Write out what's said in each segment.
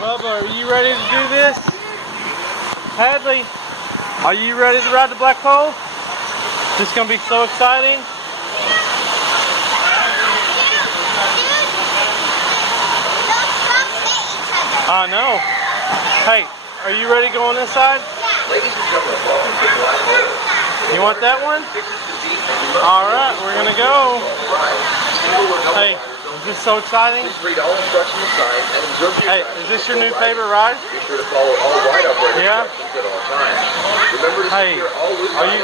Bubba, are you ready to do this? Hadley, are you ready to ride the black pole? This is going to be so exciting. I know. Hey, are you ready to go on this side? You want that one? Alright, we're going to go. Hey, is this so exciting? Hey, is this your new favorite ride? Yeah? Hey, are you...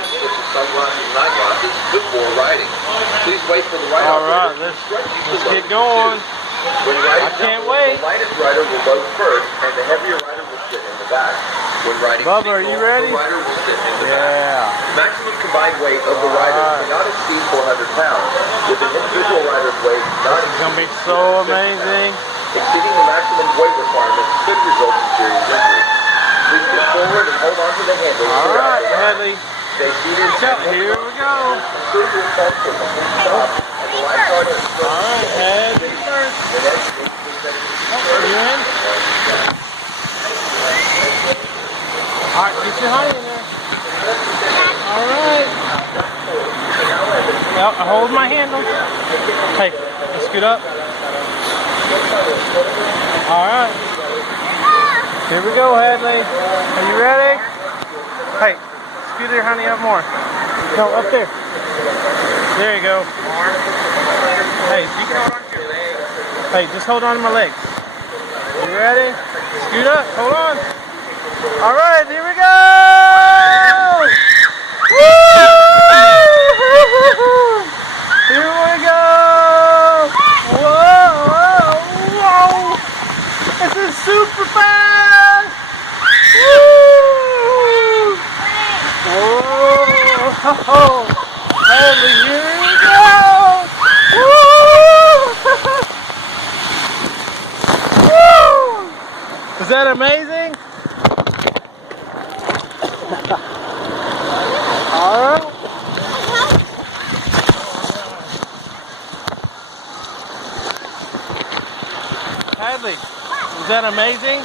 Alright, let's get going. I can't wait. The lightest rider will load first, and the heavier rider will sit in the back. When riding Bubba, are you ready? the rider will sit in the back. The maximum combined weight of the riders cannot exceed 400 pounds, with an individual rider's weight not This is going to be so amazing. Exceeding the maximum weight requirement could result in serious injury. Please get forward and hold on to the handle. Alright, Hadley. Stay seated. Here we go. Alright, head first. Are you in? Alright, get your honey in there. Alright. Well, I hold my handle. Hey, let's scoot up. Alright. Here we go, Hadley. Are you ready? Hey, scoot your honey up more. No, up there. There you go. Hey, you can hold on to your legs. Hey, just hold on to my legs. You ready? Scoot up. Hold on. All right, here we go. Woo! Here we go. Whoa, whoa, whoa. This is super fast. Woo! Whoa. Hadley, here we go. Woo! Is that amazing? Alright. Hadley, is that amazing?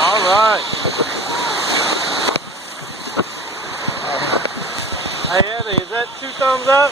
Alright. Hey Hadley, is that 2 thumbs up?